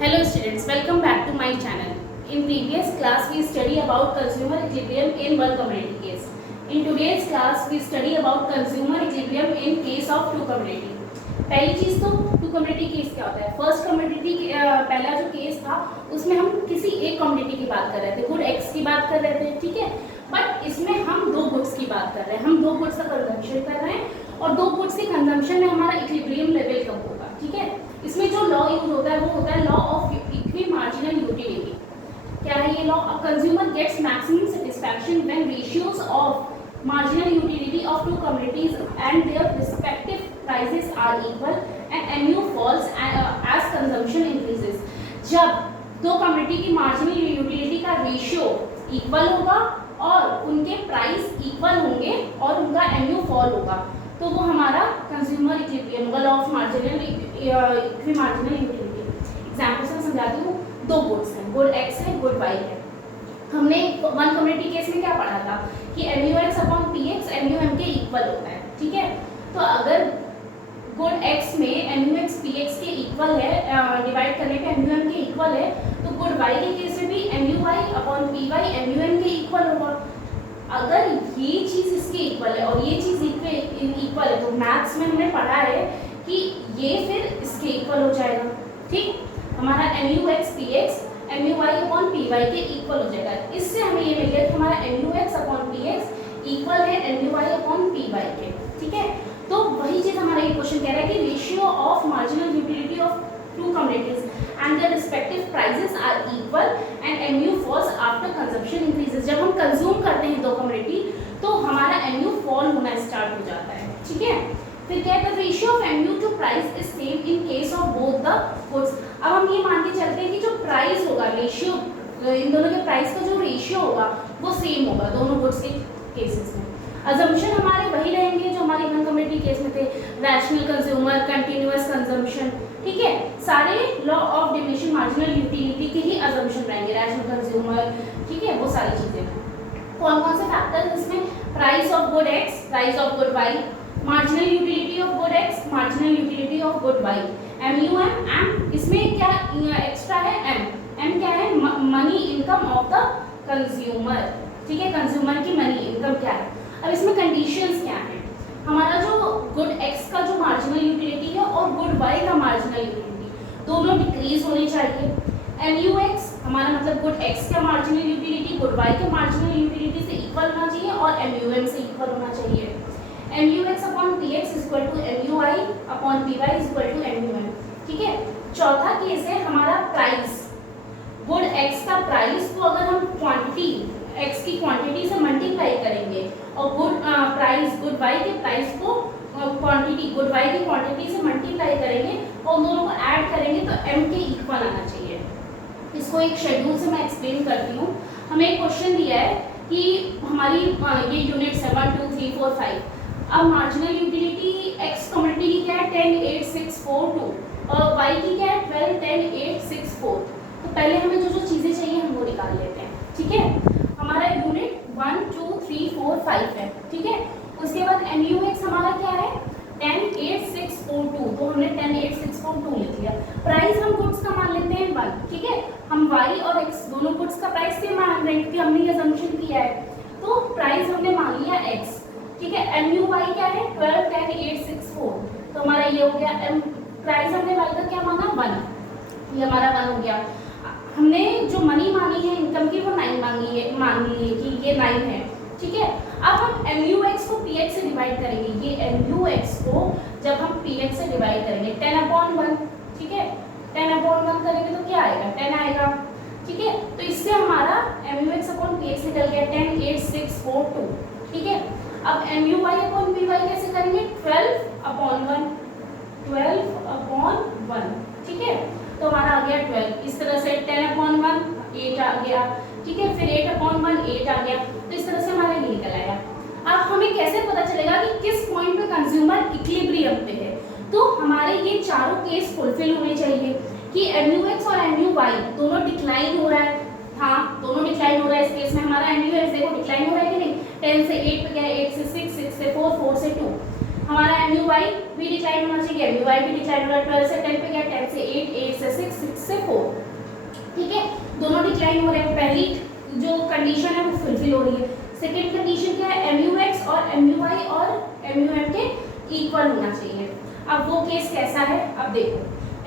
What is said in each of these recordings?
Hello students, welcome back to my channel. In previous class we study about consumer equilibrium in one commodity case. In today's class we study about consumer equilibrium in case of two commodity. पहली चीज तो to commodity case क्या होता है. First commodity पहला जो case था उसमें हम किसी एक कमोडिटी की बात कर रहे थे, गुड एक्स की बात कर रहे थे, ठीक है. बट इसमें हम दो गुड्स की बात कर रहे हैं, हम दो गुड्स का कंजम्पशन कर रहे हैं और दो गुड्स के कंजम्पशन में हमारा इक्विलिब्रियम लेवल कब होगा, ठीक है. इसमें जो लॉ यूज होता है वो होता है law of equi marginal utility. क्या है ये law? A consumer gets maximum satisfaction when ratios of marginal utility of two commodities and their respective prices are equal and MU falls as consumption increases. जब दो commodity की marginal utility का ratio equal होगा और उनके price equal होंगे और उनका MU फॉल होगा तो वो हमारा कंज्यूमर इक्विलिब्रियम होगा, law of marginal equi marginal utility. Example से मैं समझाती हूँ. दो गुड्स हैं, गुड एक्स है, गुड वाई है. हमने वन कमोडिटी केस में क्या पढ़ा था कि MUX अपॉन PX MUM के इक्वल होता है, ठीक है. तो अगर गुड एक्स में MUX PX के इक्वल है, डिवाइड करने पे MUM के इक्वल है, तो गुड वाई के केस में भी MUY अपॉन PY MUM के इक्वल होगा. अगर ये चीज़ इसके इक्वल है और ये चीज़ इक्वल है तो मैथ्स में हमने पढ़ा है कि ये फिर इसके इक्वल हो जाएगा, ठीक. हमारा MUX PX MUY upon PY के इक्वल हो जाएगा. इससे हमें ये मिल गया कि हमारा MUX अपॉन PX इक्वल है MUY अपॉन PY के, ठीक है. तो वही चीज़ हमारा ये क्वेश्चन कह रहा है कि ratio of marginal utility of two commodities and their respective prices are equal and MU falls after consumption increases. जब हम कंज्यूम करते हैं दो कमोडिटी तो हमारा MU फॉल होना स्टार्ट हो जाता है, ठीक है. फिर क्या है, ratio of MU to price is same in case of both the goods. अब हम ये मान के चलते हैं कि जो प्राइस होगा, रेशियो, इन दोनों के प्राइस का जो रेशियो होगा वो सेम होगा दोनों गुड्स के केसेस में. अजम्पशन हमारे वही रहेंगे जो हमारे वन कमोडिटी केस में थे, रैशनल कंज्यूमर, कंटिन्यूअस कंजम्पशन, ठीक है. सारे law of diminishing marginal utility के ही अजम्पशन रहेंगे, रैशनल कंज्यूमर, ठीक है, वो सारी चीजें. कौन कौन से फैक्टर्स इसमें? Price of good X, price of good Y, marginal utility of good X, marginal utility of good Y, MUM M. इसमें क्या एक्स्ट्रा है? M क्या है? Money income of the consumer, ठीक है. कंज्यूमर की मनी इनकम क्या है. अब इसमें कंडीशंस क्या है? हमारा जो गुड एक्स का जो मार्जिनल यूटिलिटी है और गुड वाई का मार्जिनल यूटिलिटी दोनों डिक्रीज होने चाहिए. MUX हमारा मतलब गुड एक्स का मार्जिनल यूटिलिटी गुड वाई के मार्जिनल यूटिलिटी से इक्वल होना चाहिए और MUM से इक्वल होना चाहिए. MUX upon PX is equal to MUI upon PY is equal to MUM, ठीक है. चौथा केस है हमारा प्राइस. गुड एक्स का प्राइस को अगर हम क्वांटिटी एक्स की क्वांटिटी से मल्टीप्लाई करेंगे और गुड प्राइस गुड वाई के प्राइस को क्वांटिटी गुड वाई की क्वांटिटी से मल्टीप्लाई करेंगे और उन दोनों को ऐड करेंगे तो M के इक्वल आना चाहिए. इसको एक शेड्यूल से मैं एक्सप्लेन करती हूँ. हमें एक क्वेश्चन दिया है कि हमारी ये यूनिट्स है 1 2 3 4 5. अब मार्जिनल यूटिलिटी एक्स कमोडिटी की क्या है 10 8 6 4 2 और वाई की क्या है 12 10 8 6 4. तो पहले हमें जो जो चीज़ें चाहिए हम वो निकाल लेते हैं, ठीक है. हमारा यूनिट 1 2 3 4 5 है, ठीक है. उसके बाद MUX हमारा क्या है 10 8 6 4 2. तो हमने 10 8 6 4 2 लिख लिया. प्राइस हम गुड्स का मान लेते हैं 1, ठीक है. हम Y और X दोनों गुड्स का प्राइस सेम मान रहे हैं क्योंकि हमने ये असम्पशन किया है. तो प्राइस हमने मान लिया X, ठीक है. MUY क्या है 12 10 8 6 4. तो हमारा ये हो गया. प्राइस हमने Y का क्या माना 1, ये हमारा 1 हो गया. हमने जो मनी मानी है इनकम की वो 9 मान ली है कि ये 9 है, ठीक है. अब हम MUX को PX से डिवाइड करेंगे. ये MUX को जब हम PX से डिवाइड करेंगे 10 अपॉन 1, ठीक है. 10 अपॉन 1 करेंगे तो क्या आएगा 10 आएगा, ठीक है. तो इससे हमारा MUX अपॉन PX निकल गया 10 8 6 4 2, ठीक है. अब MUY अपॉन PY कैसे करेंगे 12 अपॉन 1 12 अपॉन 1, ठीक है. तो हमारा आ गया 12. इस तरह से 10 अपॉन 1 8 आ गया, ठीक है. फिर 8 अपॉन 1 8 आ गया. तो इस तरह से हमारा ये निकल आया. अब हमें कैसे पता चलेगा कि किस पॉइंट पे कंज्यूमर इक्विलिब्रियम पे है? तो हमारे ये चारों केस फुलफिल होने चाहिए कि MUX और MUY दोनों डिक्लाइन हो रहा है. हाँ, दोनों डिक्लाइन हो रहा है. इस केस में हमारा MUX देखो डिक्लाइन हो रहा है कि नहीं. 10 से 8 पे गया, 8 से 6 6 से 4 4 से 2. हमारा MUY भी डिक्लाइन होना चाहिए, MUY भी डिक्लाइन होना है। 12 से 10 पे गया, 10 से 8, 8 से 6, 6 से 4, ठीक है, दोनों डिक्लाइन हो रहे हैं। पहली जो कंडीशन है वो फुलफिल हो रही है। सेकेंड कंडीशन क्या है, MUX और MUY और MUM के इक्वल होना चाहिए। अब वो केस कैसा है, अब देखो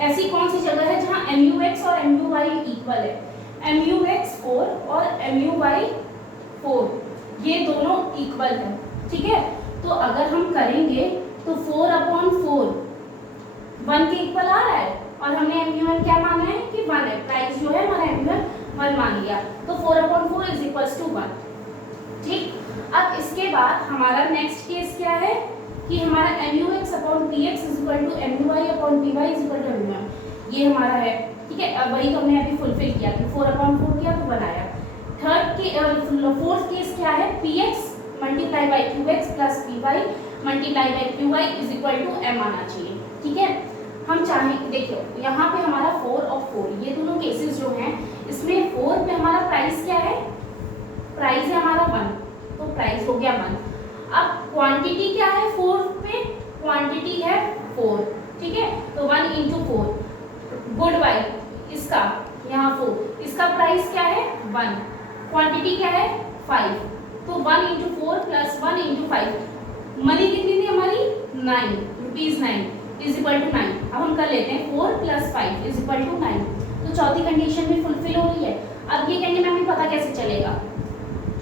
ऐसी कौन सी जगह है जहाँ MUX और MUY इक्वल है। MUX 4 और MUY 4 ये दोनों इक्वल है, ठीक है। तो अगर हम करेंगे तो 4/4 1 के इक्वल आ रहा है और हमने MUM क्या माना है कि 1 है, प्राइस जो है हमारा MUM 1 मान लिया, तो 4/4 इज इक्वल्स टू 1, ठीक। अब इसके बाद हमारा नेक्स्ट केस क्या है कि हमारा MUX/PX is equal to MUY/PY is equal to MUM, ये हमारा है, ठीक है। अब वही तो हमने अभी फुलफिल किया कि 4/4 किया तो 1 आया। फोर्थ केस क्या है, PX multiply by QX plus PY multiply by QY is equal to M आना चाहिए, ठीक है। हम चाहें, देखियो यहाँ पे हमारा 4 और 4 ये दोनों केसेस जो हैं इसमें 4 पे हमारा प्राइस क्या है, प्राइस है हमारा 1, तो प्राइस हो गया 1। अब क्वांटिटी क्या है 4 पे, क्वांटिटी है 4, ठीक है, तो 1 × 4 गुड बाई इसका यहाँ 4, इसका प्राइस क्या है 1, क्वांटिटी क्या है 5, तो 1 × 4 प्लस 1 × 5, मनी कितनी थी हमारी 9 रुपीज 9 इज इक्वल टू 9। अब हम कर लेते हैं 4 + 5 इज इक्वल टू 9, तो चौथी कंडीशन भी फुलफिल हो रही है। अब ये कहने में हमें पता कैसे चलेगा,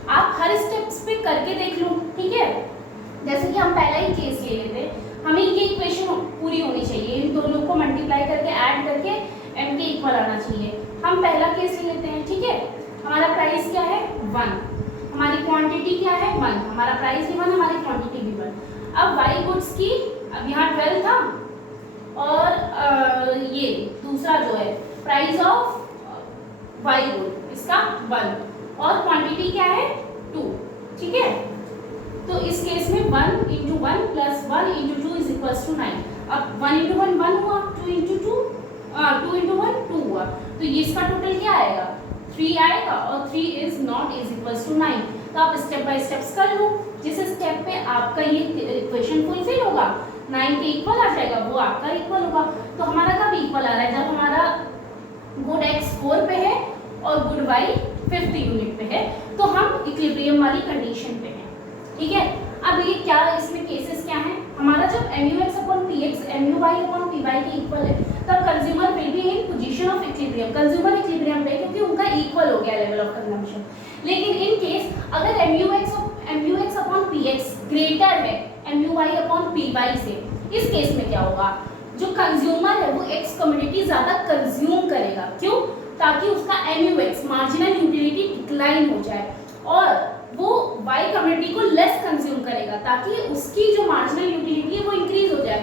आप हर स्टेप्स पे करके देख लो, ठीक है। जैसे कि हम पहला ही केस ले लेते हैं, हमें ये इक्वेशन पूरी होनी चाहिए, इन दोनों को मल्टीप्लाई करके ऐड करके m के इक्वल आना चाहिए। हम पहला केस ले लेते हैं, ठीक है। हमारा प्राइस क्या है 1, हमारी क्वांटिटी क्या है 1, हमारा प्राइस भी 1, हमारी क्वांटिटी भी 1। अब y गुड्स की, अब यहाँ 12 था और ये दूसरा जो है प्राइस ऑफ y गुड इसका 1 और क्वांटिटी क्या है 2, ठीक है। तो इस केस में 1 × 1 प्लस 1 × 2 इज इक्वल्स टू 9। अब 1 × 1 1 हुआ, 2 × 2 2 × 1 2 हुआ, तो ये इसका टोटल क्या आएगा 3 आएगा और 3 is not is equals to 9। तो आप स्टेप बाय स्टेप्स कर लो, जिस स्टेप पे आपका ये इक्वेशन फुलफिल होगा 9 के इक्वल आ जाएगा वो आपका इक्वल होगा। तो हमारा कब इक्वल आ रहा है, जब हमारा गुड x 4 पे है और गुड y 5th यूनिट पे है, तो हम इक्विलिब्रियम वाली कंडीशन पे हैं, ठीक है। अब ये क्या, इसमें केसेस क्या हैं, हमारा जब MUX/PX MUY/PY के इक्वल है तब consumer will be in position of equilibrium, consumer equilibrium पे क्योंकि उनका इक्वल हो गया लेवल ऑफ कंजम्पशन। लेकिन इन केस अगर MUX/PX ग्रेटर है MUY/PY से, इस केस में क्या होगा, जो कंज्यूमर है वो एक्स कम्युनिटी ज्यादा कंज्यूम करेगा, क्यों, ताकि उसका MUX मार्जिनल यूटिलिटी डिक्लाइन हो जाए और वो Y कम्युनिटी को लेस कंज्यूम करेगा ताकि उसकी जो मार्जिनल यूटिलिटी है वो इंक्रीज हो जाए।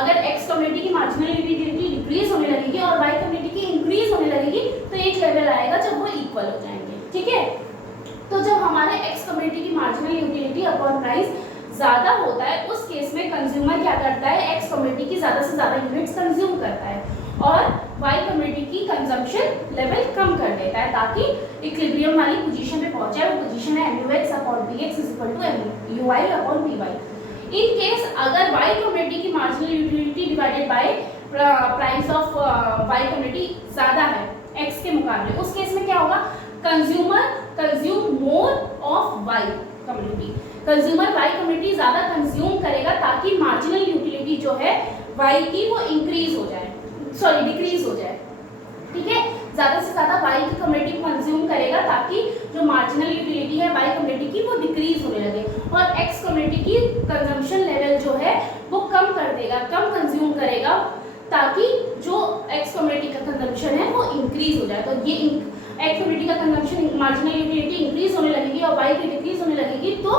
अगर X कम्युनिटी की मार्जिनल यूटिलिटी डिक्रीज होने लगेगी और Y कम्युनिटी की इंक्रीज होने लगेगी तो एक लेवल आएगा जब वो इक्वल हो जाएंगे, ठीक है। तो जब हमारे X कम्युनिटी की मार्जिनल यूटिलिटी अपॉन प्राइस ज्यादा होता है उस केस में कंज्यूमर क्या करता है, X कम्युनिटी की ज्यादा से ज्यादा यूनिट्स कंज्यूम करता है और Y कम्युनिटी की कंजम्पशन लेवल कम कर देता है ताकि इक्विलिब्रियम वाली पोजीशन पे पहुंचे। वो पोजीशन है MUX/PX is equal to MUY/PY। In case अगर Y कम्युनिटी की marginal utility divided by price of Y commodity ज्यादा है X के मुकाबले, उस केस में क्या होगा, consumer consume more of Y community, consumer Y commodity ज्यादा कंज्यूम करेगा ताकि मार्जिनल यूटिलिटी जो है Y की वो इंक्रीज हो जाए, सॉरी डिक्रीज हो जाए, ठीक है। ज्यादा से ज्यादा Y की कम्युनिटी को कंज्यूम करेगा ताकि जो मार्जिनल यूटिलिटी है Y कम्युनिटी की वो डिक्रीज होने लगे और X कम्युनिटी की कंजम्पशन लेवल जो है वो कम कर देगा, कम कंज्यूम करेगा ताकि जो X कम्युनिटी का कंजम्पशन है वो इंक्रीज हो जाए। तो ये X कम्युनिटी का कंजम्पशन मार्जिनल यूटिलिटी इंक्रीज होने लगेगी और Y की डिक्रीज होने लगेगी, तो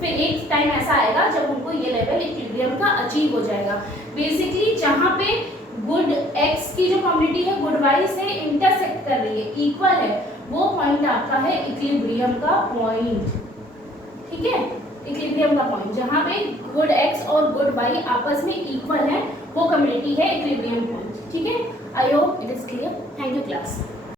फिर एक टाइम ऐसा आएगा जब उनको ये लेवल इक्विलिब्रियम का अचीव हो जाएगा। बेसिकली जहाँ पे गुड X की जो कम्युनिटी है गुड Y से इंटरसेक्ट कर रही है, इक्वल है, वो पॉइंट आपका है इक्विलिब्रियम का पॉइंट, ठीक है। इक्विलिब्रियम का पॉइंट जहाँ पे गुड X और गुड Y आपस में इक्वल है वो कम्युनिटी है इक्विलिब्रियम पॉइंट, ठीक है। I hope it is clear. Thank you class.